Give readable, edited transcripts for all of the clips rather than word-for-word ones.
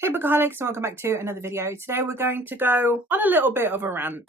Hey Buckley, and welcome back to another video. Today we're going to go on a little bit of a rant.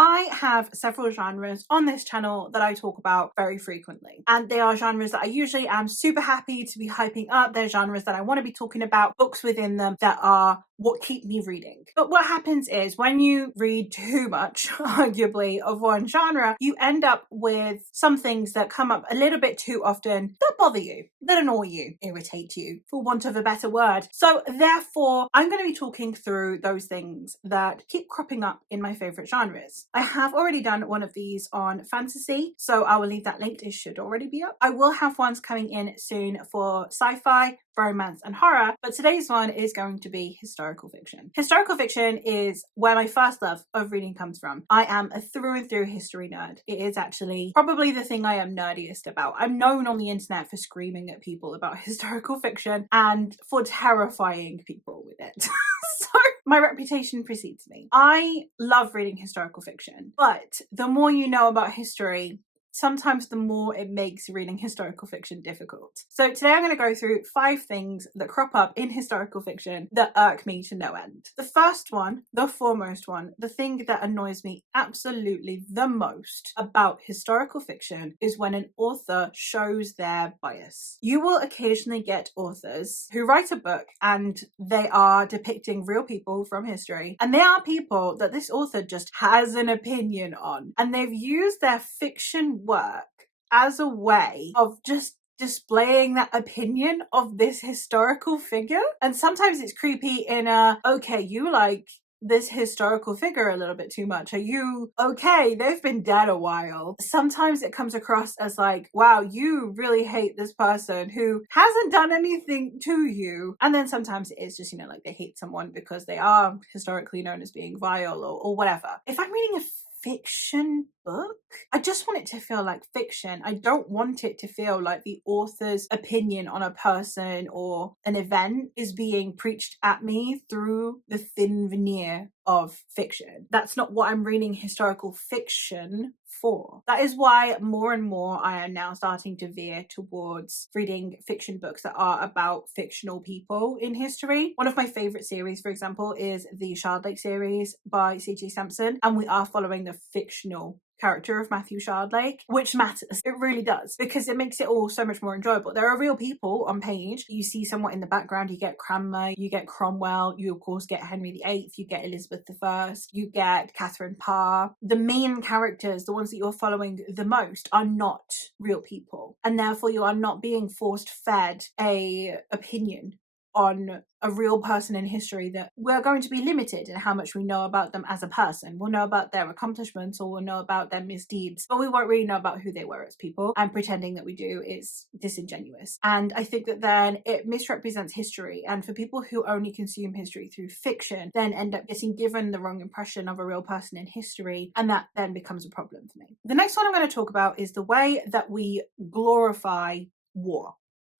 I have several genres on this channel that I talk about very frequently, and they are genres that I usually am super happy to be hyping up. They're genres that I want to be talking about, books within them that are what keep me reading. But what happens is when you read too much, arguably, of one genre, you end up with some things that come up a little bit too often that bother you, that annoy you, irritate you, for want of a better word. So therefore, I'm going to be talking through those things that keep cropping up in my favorite genres. I have already done one of these on fantasy, so I will leave that linked. It should already be up. I will have ones coming in soon for sci-fi, romance and horror, but today's one is going to be historical fiction. Historical fiction is where my first love of reading comes from. I am a through and through history nerd. It is actually probably the thing I am nerdiest about. I'm known on the internet for screaming at people about historical fiction and for terrifying people with it. So my reputation precedes me. I love reading historical fiction, but the more you know about history, sometimes the more it makes reading historical fiction difficult. So today I'm going to go through 5 things that crop up in historical fiction that irk me to no end. The first one, the foremost one, the thing that annoys me absolutely the most about historical fiction is when an author shows their bias. You will occasionally get authors who write a book and they are depicting real people from history, and they are people that this author just has an opinion on, and they've used their fiction work as a way of just displaying that opinion of this historical figure. And sometimes it's creepy in a, okay, you like this historical figure a little bit too much. Are you okay? They've been dead a while. Sometimes it comes across as like, wow, you really hate this person who hasn't done anything to you. And then sometimes it is just, like they hate someone because they are historically known as being vile or whatever. If I'm reading a fiction book, I just want it to feel like fiction. I don't want it to feel like the author's opinion on a person or an event is being preached at me through the thin veneer of fiction. That's not what I'm reading historical fiction for. That is why more and more I am now starting to veer towards reading fiction books that are about fictional people in history. One of my favorite series, for example, is the Shardlake series by C.G. Sampson, and we are following the fictional character of Matthew Shardlake, which matters. It really does, because it makes it all so much more enjoyable. There are real people on page. You see somewhat in the background. You get Cranmer, you get Cromwell, you of course get Henry VIII, you get Elizabeth I, you get Catherine Parr. The main characters, the ones that you're following the most, are not real people, and therefore you are not being forced fed a opinion on a real person in history that we're going to be limited in how much we know about them as a person. We'll know about their accomplishments or we'll know about their misdeeds, but we won't really know about who they were as people, and pretending that we do is disingenuous. And I think that then it misrepresents history, and for people who only consume history through fiction then end up getting given the wrong impression of a real person in history, and that then becomes a problem for me. The next one I'm going to talk about is the way that we glorify war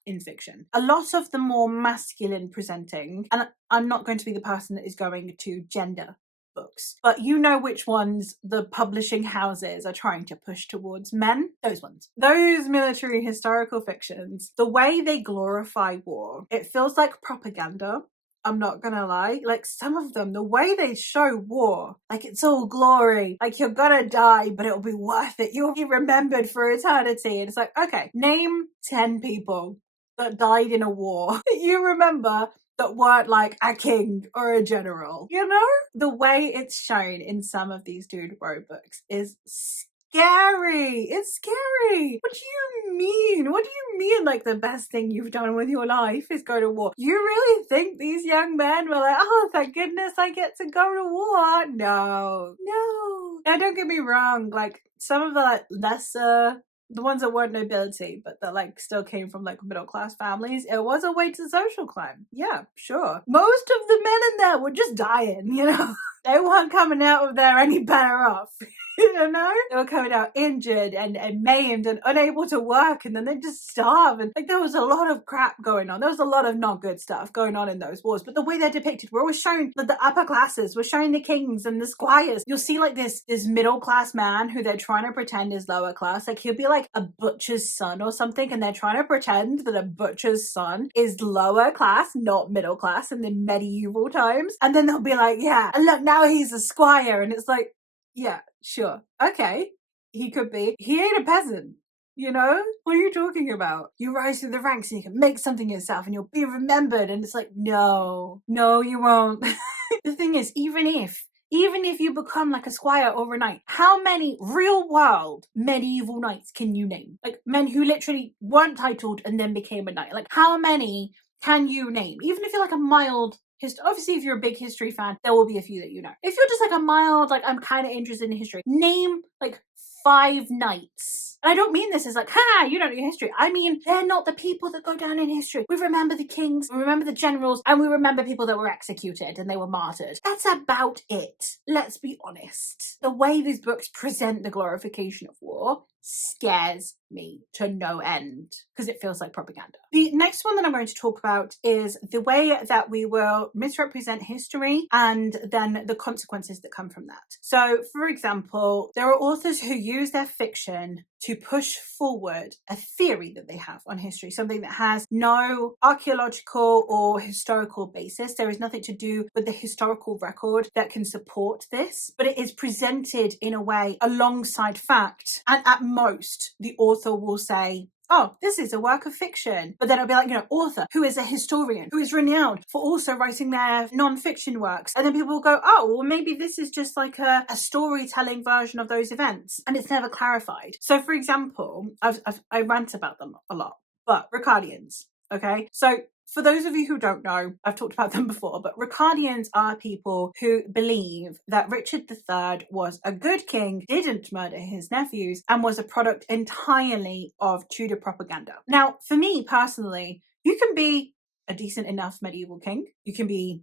in fiction. A lot of the more masculine presenting, and I'm not going to be the person that is going to gender books, but you know which ones the publishing houses are trying to push towards men. Those ones. Those military historical fictions, the way they glorify war, it feels like propaganda. I'm not gonna lie, like some of them, the way they show war, like it's all glory, like you're gonna die, but it'll be worth it. You'll be remembered for eternity. And it's like, okay, name 10 people that died in a war that you remember that weren't like a king or a general. The way it's shown in some of these Dude Bro books is scary. It's scary. What do you mean? What do you mean like the best thing you've done with your life is go to war? You really think these young men were like, oh, thank goodness I get to go to war? No. Now don't get me wrong, like some of the lesser, the ones that weren't nobility, but that like still came from like middle class families, it was a way to social climb. Yeah, sure. Most of the men in there were just dying, They weren't coming out of there any better off. You know, they were coming out injured and maimed and unable to work, and then they just starve. And like, there was a lot of crap going on. There was a lot of not good stuff going on in those wars. But the way they're depicted, we're always showing the upper classes. We're showing the kings and the squires. You'll see like this middle class man who they're trying to pretend is lower class. Like, he'll be like a butcher's son or something, and they're trying to pretend that a butcher's son is lower class, not middle class, in the medieval times. And then they'll be like, yeah, and look, now he's a squire, and it's like, yeah, sure. Okay. He could be. He ain't a peasant. You know? What are you talking about? You rise through the ranks and you can make something yourself and you'll be remembered. And it's like, no, you won't. The thing is, even if you become like a squire overnight, how many real world medieval knights can you name? Like, men who literally weren't titled and then became a knight. Like, how many can you name? Even if you're like a mild obviously, if you're a big history fan, there will be a few that you know. If you're just like a mild, like, I'm kind of interested in history, name like 5 knights. And I don't mean this as like, you don't know history. I mean, they're not the people that go down in history. We remember the kings, we remember the generals, and we remember people that were executed and they were martyred. That's about it. Let's be honest. The way these books present the glorification of war scares me to no end because it feels like propaganda. The next one that I'm going to talk about is the way that we will misrepresent history and then the consequences that come from that. So, for example, there are authors who use their fiction to push forward a theory that they have on history, something that has no archaeological or historical basis. There is nothing to do with the historical record that can support this, but it is presented in a way alongside fact, and at most, the author will say, oh, this is a work of fiction. But then it'll be like, author who is a historian, who is renowned for also writing their non-fiction works. And then people will go, oh, well, maybe this is just like a storytelling version of those events. And it's never clarified. So, for example, I rant about them a lot, but Ricardians, okay? So, for those of you who don't know, I've talked about them before, but Ricardians are people who believe that Richard III was a good king, didn't murder his nephews, and was a product entirely of Tudor propaganda. Now, for me personally, you can be a decent enough medieval king. You can be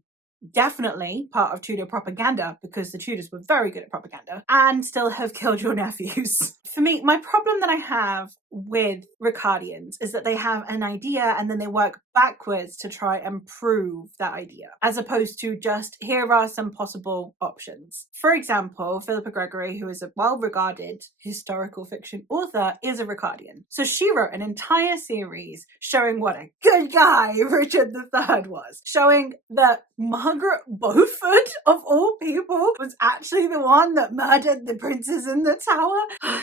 definitely part of Tudor propaganda because the Tudors were very good at propaganda and still have killed your nephews. For me, my problem that I have with Ricardians is that they have an idea and then they work backwards to try and prove that idea, as opposed to just, here are some possible options. For example, Philippa Gregory, who is a well-regarded historical fiction author, is a Ricardian. So she wrote an entire series showing what a good guy Richard III was, showing that Margaret Beaufort, of all people, was actually the one that murdered the princes in the Tower.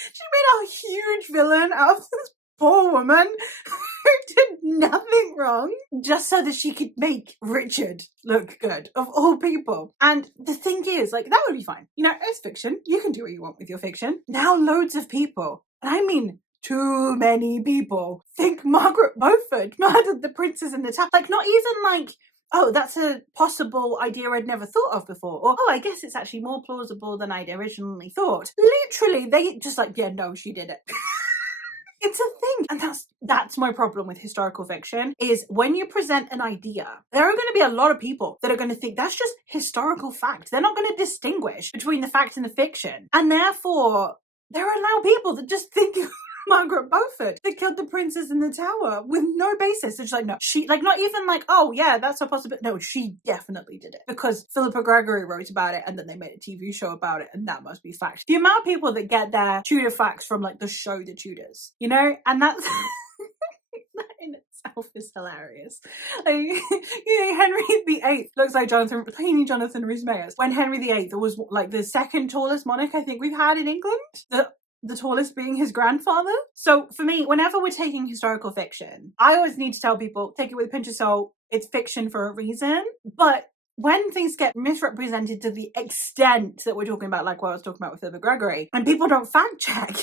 She made a huge villain out of this poor woman who did nothing wrong just so that she could make Richard look good, of all people. And the thing is, like, that would be fine. It's fiction. You can do what you want with your fiction. Now loads of people, and I mean too many people, think Margaret Beaufort murdered the princes in the Tower. Like, not even like, oh, that's a possible idea I'd never thought of before. Or, oh, I guess it's actually more plausible than I'd originally thought. Literally, they just like, yeah, no, she did it. It's a thing. And that's my problem with historical fiction, is when you present an idea, there are going to be a lot of people that are going to think that's just historical fact. They're not going to distinguish between the fact and the fiction. And therefore, there are now people that just think Margaret Beaufort that killed the princes in the Tower with no basis. It's just like, no, she, like, not even like, oh yeah, that's a possibility. No, she definitely did it because Philippa Gregory wrote about it and then they made a TV show about it, and that must be fact. The amount of people that get their Tudor facts from like the show The Tudors, and that's that in itself is hilarious. Like, Henry VIII looks like Jonathan Rhys-Meyers. When Henry VIII was like the second tallest monarch I think we've had in England. The tallest being his grandfather. So for me, whenever we're taking historical fiction, I always need to tell people, take it with a pinch of salt. It's fiction for a reason. But when things get misrepresented to the extent that we're talking about, like what I was talking about with Philippa Gregory, and people don't fact check,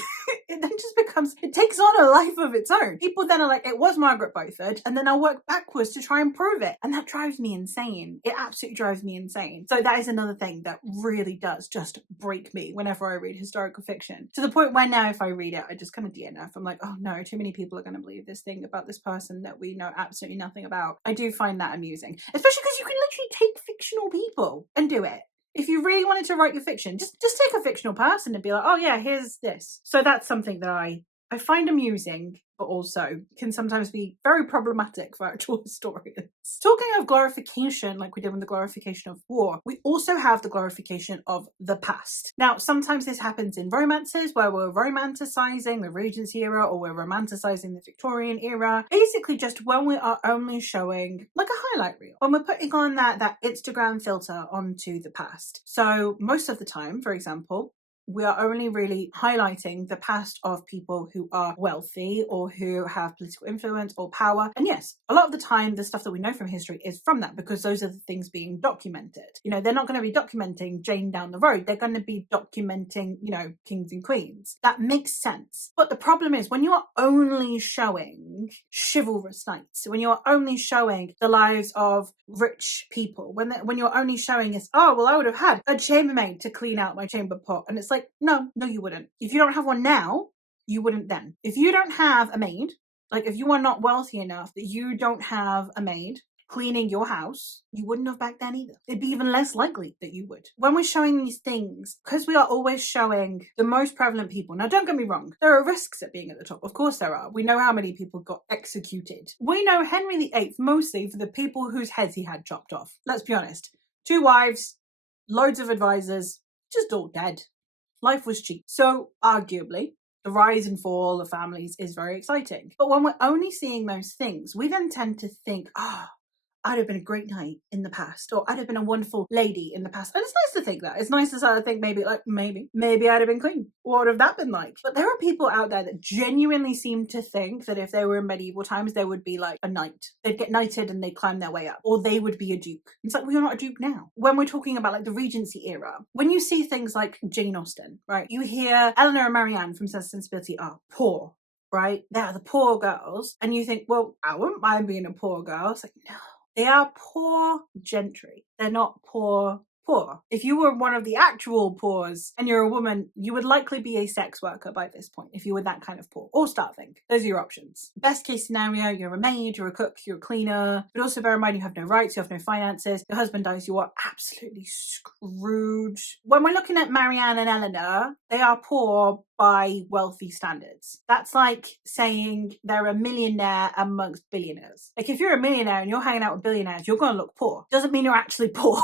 it then just becomes, it takes on a life of its own. People then are like, it was Margaret Beaufort, and then I'll work backwards to try and prove it. And that drives me insane. It absolutely drives me insane. So that is another thing that really does just break me whenever I read historical fiction. To the point where now if I read it, I just kind of DNF. I'm like, oh no, too many people are going to believe this thing about this person that we know absolutely nothing about. I do find that amusing. Especially because you can literally take fictional people and do it. If you really wanted to write your fiction, just take a fictional person and be like, oh yeah, here's this. So that's something that I find amusing, but also can sometimes be very problematic for actual historians. Talking of glorification, like we did with the glorification of war, we also have the glorification of the past. Now, sometimes this happens in romances where we're romanticizing the Regency era or we're romanticizing the Victorian era. Basically, just when we are only showing like a highlight reel, when we're putting on that Instagram filter onto the past. So most of the time, for example, we are only really highlighting the past of people who are wealthy or who have political influence or power. And yes, a lot of the time, the stuff that we know from history is from that because those are the things being documented. You know, they're not going to be documenting Jane down the road. They're going to be documenting, you know, kings and queens. That makes sense. But the problem is when you are only showing chivalrous knights, when you're only showing the lives of rich people, when you're only showing is, oh, well, I would have had a chambermaid to clean out my chamber pot. And it's like, no, you wouldn't. If you don't have one now, you wouldn't then. If you don't have a maid, like if you are not wealthy enough that you don't have a maid cleaning your house, you wouldn't have back then either. It'd be even less likely that you would. When we're showing these things, because we are always showing the most prevalent people, now don't get me wrong, there are risks at being at the top. Of course there are. We know how many people got executed. We know Henry VIII mostly for the people whose heads he had chopped off. Let's be honest. 2 wives, loads of advisors, just all dead. Life was cheap. So arguably, the rise and fall of families is very exciting. But when we're only seeing those things, we then tend to think, I'd have been a great knight in the past, or I'd have been a wonderful lady in the past. And it's nice to think that. It's nice to sort of think maybe I'd have been queen. What would have that been like? But there are people out there that genuinely seem to think that if they were in medieval times, they would be like a knight. They'd get knighted and they'd climb their way up. Or they would be a duke. It's like, well, you're not a duke now. When we're talking about like the Regency era, when you see things like Jane Austen, right? You hear Eleanor and Marianne from Sense and Sensibility are poor, right? They're the poor girls. And you think, well, I wouldn't mind being a poor girl. It's like, no. They are poor gentry. They're not poor. If you were one of the actual poors and you're a woman, you would likely be a sex worker by this point if you were that kind of poor, or starving. Those are your options. Best case scenario, you're a maid, you're a cook, you're a cleaner, but also bear in mind you have no rights, you have no finances, your husband dies, you are absolutely screwed. When we're looking at Marianne and Eleanor, they are poor by wealthy standards. That's like saying they're a millionaire amongst billionaires. Like if you're a millionaire and you're hanging out with billionaires, you're going to look poor. Doesn't mean you're actually poor.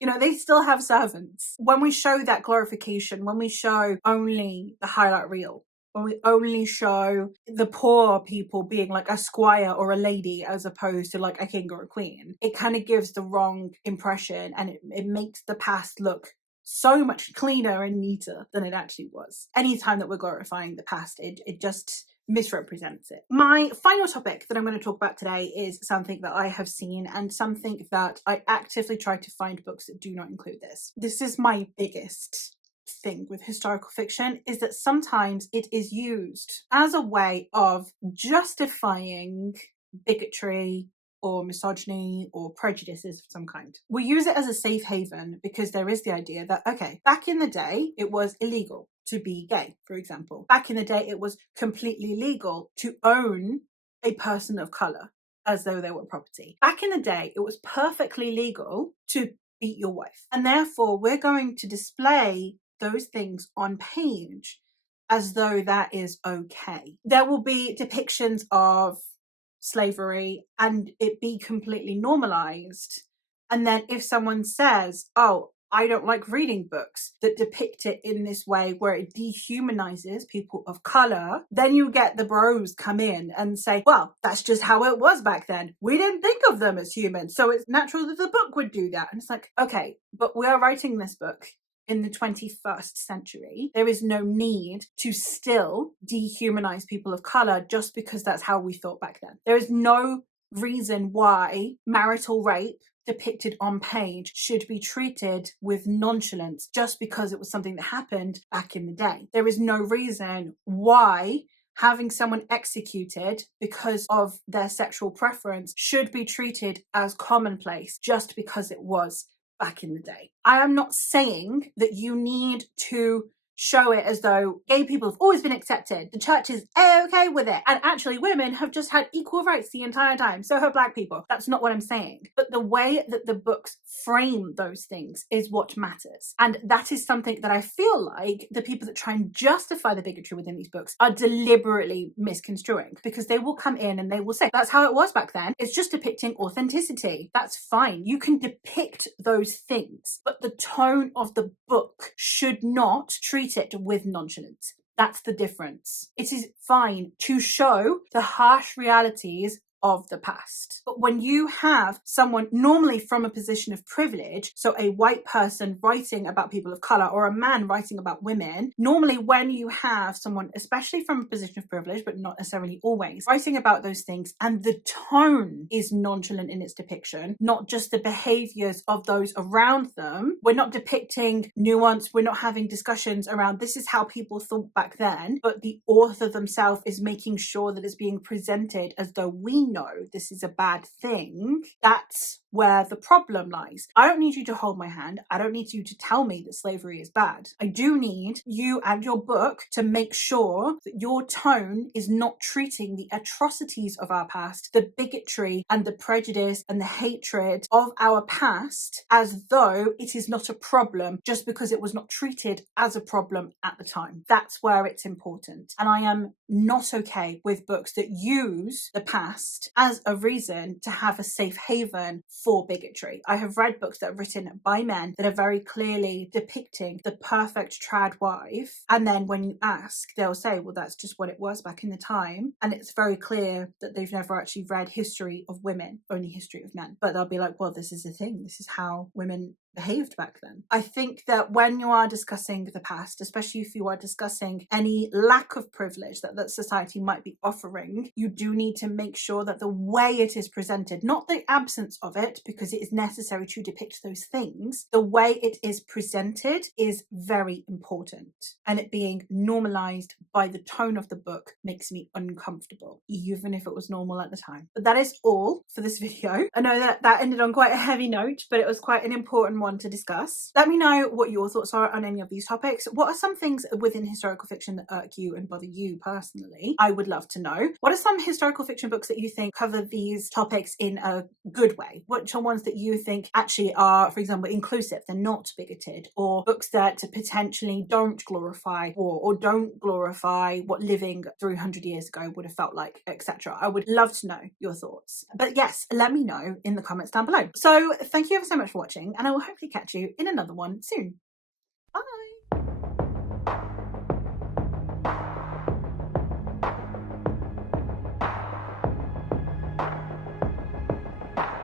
You know, they still have servants. When we show that glorification, when we show only the highlight reel, when we only show the poor people being like a squire or a lady as opposed to like a king or a queen, it kind of gives the wrong impression and it makes the past look so much cleaner and neater than it actually was. Anytime that we're glorifying the past, it just misrepresents it. My final topic that I'm going to talk about today is something that I have seen and something that I actively try to find books that do not include this. This is my biggest thing with historical fiction, is that sometimes it is used as a way of justifying bigotry or misogyny or prejudices of some kind. We use it as a safe haven because there is the idea that, okay, back in the day, it was illegal to be gay, for example. Back in the day, it was completely legal to own a person of color as though they were property. Back in the day, it was perfectly legal to beat your wife. And therefore, we're going to display those things on page as though that is okay. There will be depictions of slavery and it be completely normalized. And then if someone says, oh, I don't like reading books that depict it in this way where it dehumanizes people of color, then you get the bros come in and say, well, that's just how it was back then. We didn't think of them as humans, so it's natural that the book would do that. And it's like, okay, but we are writing this book in the 21st century. There is no need to still dehumanize people of color just because that's how we thought back then. There is no reason why marital rape depicted on page should be treated with nonchalance just because it was something that happened back in the day. There is no reason why having someone executed because of their sexual preference should be treated as commonplace just because it was back in the day. I am not saying that you need to show it as though gay people have always been accepted. The church is okay with it. And actually women have just had equal rights the entire time. So have black people. That's not what I'm saying. But the way that the books frame those things is what matters. And that is something that I feel like the people that try and justify the bigotry within these books are deliberately misconstruing, because they will come in and they will say, that's how it was back then. It's just depicting authenticity. That's fine. You can depict those things, but the tone of the book should not treat it with nonchalance. That's the difference. It is fine to show the harsh realities of the past. But when you have someone normally from a position of privilege, so a white person writing about people of color or a man writing about women, normally when you have someone, especially from a position of privilege, but not necessarily always, writing about those things, and the tone is nonchalant in its depiction, not just the behaviors of those around them. We're not depicting nuance. We're not having discussions around this is how people thought back then, but the author themselves is making sure that it's being presented as though we know this is a bad thing. That's where the problem lies. I don't need you to hold my hand. I don't need you to tell me that slavery is bad. I do need you and your book to make sure that your tone is not treating the atrocities of our past, the bigotry and the prejudice and the hatred of our past, as though it is not a problem just because it was not treated as a problem at the time. That's where it's important. And I am not okay with books that use the past as a reason to have a safe haven for bigotry. I have read books that are written by men that are very clearly depicting the perfect trad wife, and then when you ask, they'll say, well, that's just what it was back in the time, and it's very clear that they've never actually read history of women, only history of men. But they'll be like, well, this is the thing, this is how women behaved back then. I think that when you are discussing the past, especially if you are discussing any lack of privilege that society might be offering, you do need to make sure that the way it is presented, not the absence of it, because it is necessary to depict those things, the way it is presented is very important. And it being normalized by the tone of the book makes me uncomfortable, even if it was normal at the time. But that is all for this video. I know that ended on quite a heavy note, but it was quite an important one to discuss. Let me know what your thoughts are on any of these topics. What are some things within historical fiction that irk you and bother you personally? I would love to know. What are some historical fiction books that you think cover these topics in a good way? Which are ones that you think actually are, for example, inclusive, they're not bigoted, or books that potentially don't glorify war or don't glorify what living 300 years ago would have felt like, etc. I would love to know your thoughts. But yes, let me know in the comments down below. So thank you ever so much for watching, and I will hopefully catch you in another one soon. Bye!